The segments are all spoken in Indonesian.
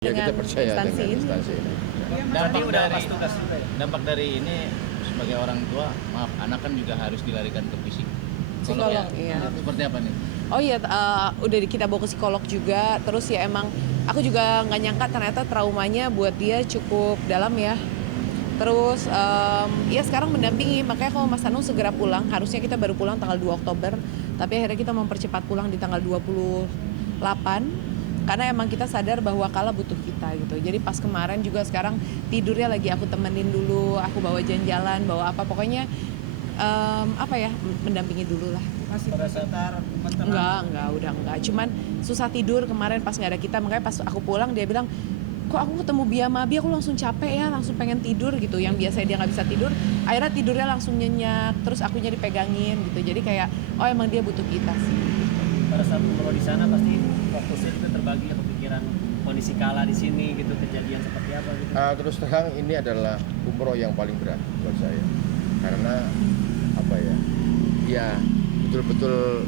Ya kita dengan percaya instansi dengan ini. instansi ini. Dampak dari ini sebagai orang tua, maaf, anak kan juga harus dilarikan ke fisik. Psikolog, ya, iya. seperti apa nih? Oh iya, udah kita bawa ke psikolog juga. Terus ya emang aku juga nggak nyangka ternyata traumanya buat dia cukup dalam ya. Terus ya sekarang mendampingi, makanya kalau Mas Anung segera pulang. Harusnya kita baru pulang tanggal 2 Oktober, tapi akhirnya kita mempercepat pulang di tanggal 28. Karena emang kita sadar bahwa Kala butuh kita gitu. Jadi pas kemarin juga sekarang tidurnya lagi aku temenin dulu, aku bawa jalan-jalan, bawa apa, pokoknya mendampingi dulu lah. Masih sebentar Udah enggak. Cuman susah tidur kemarin pas nggak ada kita, makanya pas aku pulang dia bilang, kok aku ketemu Bia Mabi aku langsung capek ya, langsung pengen tidur gitu. Yang biasanya dia nggak bisa tidur, akhirnya tidurnya langsung nyenyak, terus akunya dipegangin gitu. Jadi kayak, oh emang dia butuh kita sih. pada saat umroh di sana pasti fokusnya juga terbagi ya, kepikiran kondisi Kala di sini gitu, kejadian seperti apa gitu. Terus terang ini adalah umroh yang paling berat buat saya, karena ya betul-betul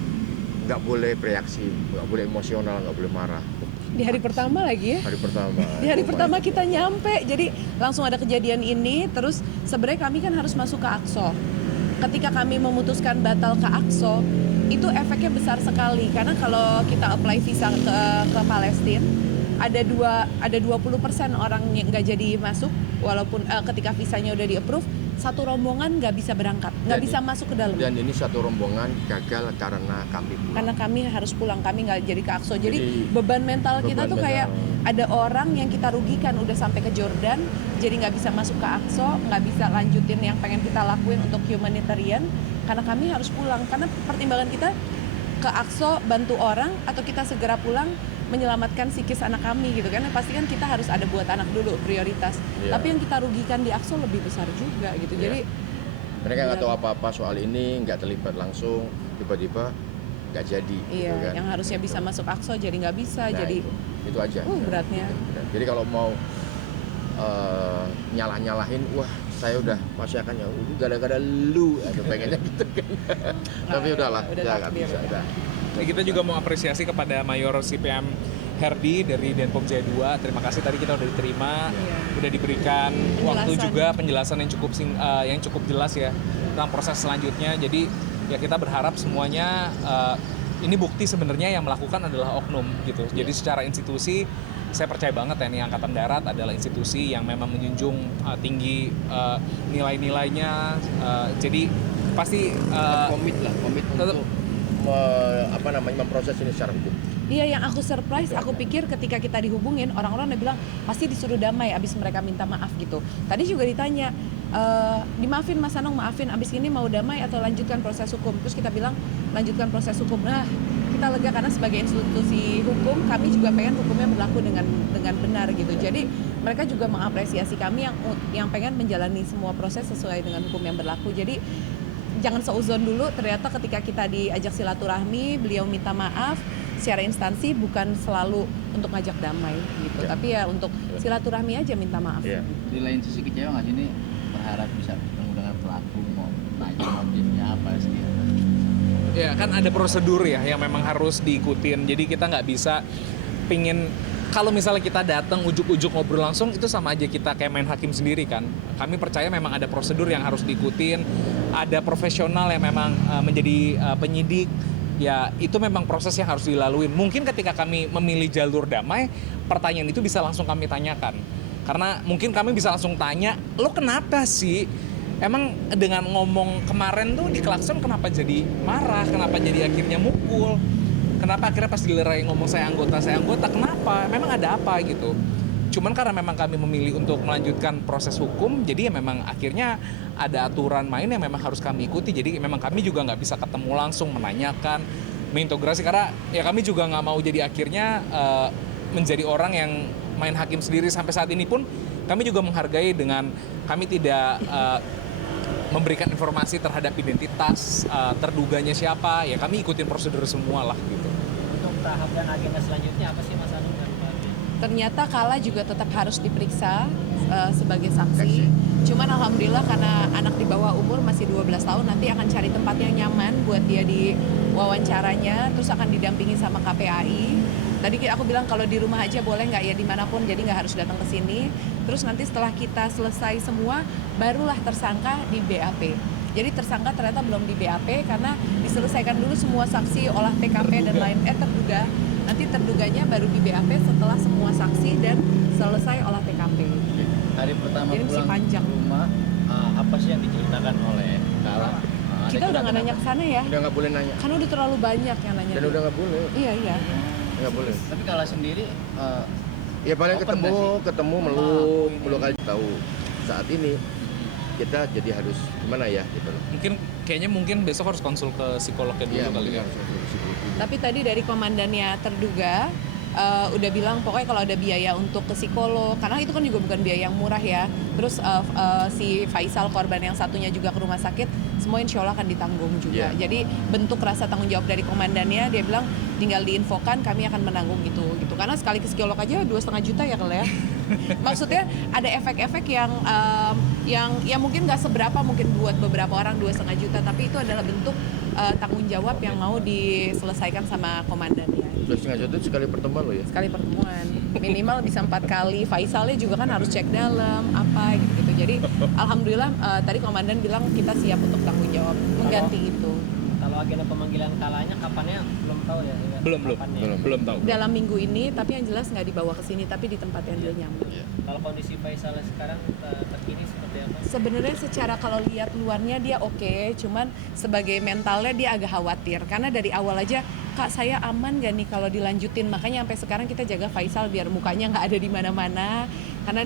nggak boleh bereaksi, nggak boleh emosional, nggak boleh marah. Di hari pertama lagi ya. Hari pertama. Di hari pertama kita nyampe, jadi langsung ada kejadian ini. Terus sebenarnya kami kan harus masuk ke Aqsa. Ketika kami memutuskan batal ke Aqsa, itu efeknya besar sekali. Karena kalau kita apply visa ke Palestina, ada 20% orang yang nggak jadi masuk, walaupun ketika visanya udah di-approve, satu rombongan nggak bisa berangkat, nggak bisa masuk ke dalam. Dan ini satu rombongan gagal karena kami pulang. Karena kami harus pulang, kami nggak jadi ke Aqsa. Jadi beban mental kita tuh kayak ada orang yang kita rugikan udah sampai ke Jordan, jadi nggak bisa masuk ke Aqsa, nggak bisa lanjutin yang pengen kita lakuin untuk humanitarian, karena kami harus pulang. Karena pertimbangan kita ke Aqsa bantu orang atau kita segera pulang menyelamatkan psikis anak kami gitu kan. Pasti kan kita harus ada buat anak dulu prioritas. Yeah. Tapi yang kita rugikan di Aqsa lebih besar juga gitu. Yeah. Jadi mereka nggak tahu apa-apa soal ini, nggak terlibat langsung, tiba-tiba nggak jadi. iya, gitu kan. yang harusnya bisa masuk Aqsa jadi nggak bisa. Nah, jadi itu aja. beratnya. Jadi kalau mau nyalah-nyalahin, wah saya udah pasti akan ya gara-gara lu, pengennya gitu kan. Tapi udahlah, udah ya nggak takdir, bisa. udah. Udah. Nah, kita juga mau apresiasi kepada Mayor CPM Herdi dari Denpom Jaya 2. Terima kasih, tadi kita udah diterima, udah diberikan waktu juga penjelasan yang cukup jelas ya tentang proses selanjutnya. Jadi ya kita berharap semuanya ini bukti sebenarnya yang melakukan adalah oknum gitu. Jadi secara institusi saya percaya banget ya, ini Angkatan Darat adalah institusi yang memang menjunjung tinggi nilai-nilainya. Jadi pasti komit untuk memproses ini secara hukum. Iya, yang aku surprise, aku pikir ketika kita dihubungin, orang-orang udah bilang pasti disuruh damai abis mereka minta maaf gitu. Tadi juga ditanya, dimaafin Mas Anung, maafin abis ini mau damai atau lanjutkan proses hukum. Terus kita bilang lanjutkan proses hukum. Nah, kita lega karena sebagai institusi hukum, kami juga pengen hukumnya berlaku dengan benar gitu. Jadi mereka juga mengapresiasi kami yang pengen menjalani semua proses sesuai dengan hukum yang berlaku. Jadi jangan seuzon dulu, ternyata ketika kita diajak silaturahmi, beliau minta maaf secara instansi, bukan selalu untuk ngajak damai gitu, tapi ya untuk silaturahmi aja minta maaf. Di lain sisi kecewa nggak sih ini, berharap bisa ketemu dengan pelaku, mau nanya motifnya apa sih? ya kan ada prosedur ya yang memang harus diikutin. Jadi kita nggak bisa pingin, kalau misalnya kita datang ujuk-ujuk ngobrol langsung, itu sama aja kita kayak main hakim sendiri kan. Kami percaya memang ada prosedur yang harus diikutin, ada profesional yang memang menjadi penyidik. Ya itu memang proses yang harus dilalui. Mungkin ketika kami memilih jalur damai, pertanyaan itu bisa langsung kami tanyakan. Karena mungkin kami bisa langsung tanya, lo kenapa sih? Emang dengan ngomong kemarin tuh di klakson kenapa jadi marah? Kenapa jadi akhirnya mukul? Kenapa akhirnya pas dilerai ngomong saya anggota, kenapa? Memang ada apa gitu. Cuman karena memang kami memilih untuk melanjutkan proses hukum, jadi ya memang akhirnya ada aturan main yang memang harus kami ikuti. Jadi memang kami juga nggak bisa ketemu langsung, menanyakan, mengintegrasi. Karena ya kami juga nggak mau jadi akhirnya menjadi orang yang main hakim sendiri. Sampai saat ini pun kami juga menghargai dengan kami tidak memberikan informasi terhadap identitas terduganya siapa. Ya kami ikutin prosedur semua lah gitu. Untuk tahap dan agenda selanjutnya apa sih Mas Anung? Ternyata Kala juga tetap harus diperiksa sebagai saksi. Cuman alhamdulillah karena anak di bawah umur masih 12 tahun, nanti akan cari tempat yang nyaman buat dia di wawancaranya, terus akan didampingi sama KPAI. Tadi aku bilang kalau di rumah aja boleh nggak ya dimanapun, jadi nggak harus datang ke sini. Terus nanti setelah kita selesai semua, barulah tersangka di BAP. Jadi tersangka ternyata belum di BAP karena diselesaikan dulu semua saksi, olah TKP dan lain terduga. Nanti terduganya baru di BAP setelah semua saksi dan selesai olah TKP. Hari pertama Jadi masih pulang panjang. ke rumah, apa sih yang diceritakan oleh Kala? Kita udah nggak nanya ke sana ya, Udah nggak boleh nanya. kan udah terlalu banyak yang nanya. Dan udah nggak boleh. Iya. Nggak boleh. Tapi Kala sendiri Ya paling Open nggak ketemu meluk aja tahu. Saat ini kita jadi harus gimana ya gitu loh. Mungkin besok harus konsul ke psikolognya dulu Iya, kali mungkin ya. harus konsul psikologi. Tapi tadi dari komandannya terduga udah bilang pokoknya kalau ada biaya untuk ke psikolog, karena itu kan juga bukan biaya yang murah ya. Terus si Faisal korban yang satunya juga ke rumah sakit, semua insya Allah akan ditanggung juga. Iya. Jadi bentuk rasa tanggung jawab dari komandannya, dia bilang tinggal diinfokan kami akan menanggung gitu. Karena sekali ke psikolog aja 2,5 juta ya kalau ya. Maksudnya ada efek-efek yang mungkin nggak seberapa mungkin buat beberapa orang 2,5 juta, tapi itu adalah bentuk tanggung jawab yang mau diselesaikan sama komandannya. 2,5 juta itu sekali pertemuan loh ya. Sekali pertemuan minimal bisa 4 kali. Faisalnya juga kan harus cek dalam apa gitu. Jadi alhamdulillah tadi komandan bilang kita siap untuk tanggung jawab mengganti itu. Kalau agenda pemanggilan Kalanya kapannya belum tahu ya? Kapannya? Belum tahu. Dalam minggu ini, tapi yang jelas nggak dibawa ke sini, tapi di tempat yang dia nyaman. Kalau kondisi Faisal sekarang terkini seperti apa? Sebenarnya secara kalau lihat luarnya dia oke, cuman sebagai mentalnya dia agak khawatir karena dari awal aja, Kak saya aman gak nih kalau dilanjutin, makanya sampai sekarang kita jaga Faisal biar mukanya nggak ada di mana-mana karena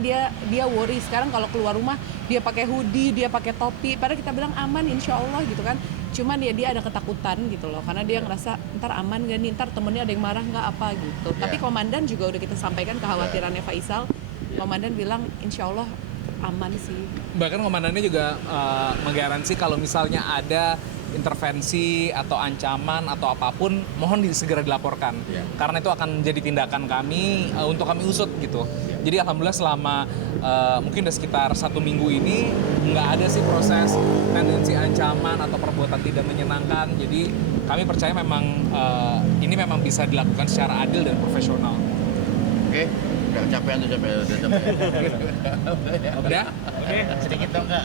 dia worry sekarang kalau keluar rumah dia pakai hoodie, dia pakai topi, padahal kita bilang aman insya Allah gitu kan, cuman dia ada ketakutan gitu loh karena dia ngerasa ntar aman gak nih, ntar temennya ada yang marah nggak apa gitu. Tapi komandan juga udah kita sampaikan kekhawatirannya Faisal, komandan bilang insya Allah aman sih. Bahkan komandannya juga menggaransi kalau misalnya ada intervensi atau ancaman atau apapun, mohon segera dilaporkan. Karena itu akan jadi tindakan kami untuk kami usut gitu. Jadi alhamdulillah selama mungkin udah sekitar 1 minggu ini nggak ada sih proses tendensi ancaman atau perbuatan tidak menyenangkan. Jadi kami percaya memang ini memang bisa dilakukan secara adil dan profesional. Oke, udah capek. Udah? sedikit dong Kak,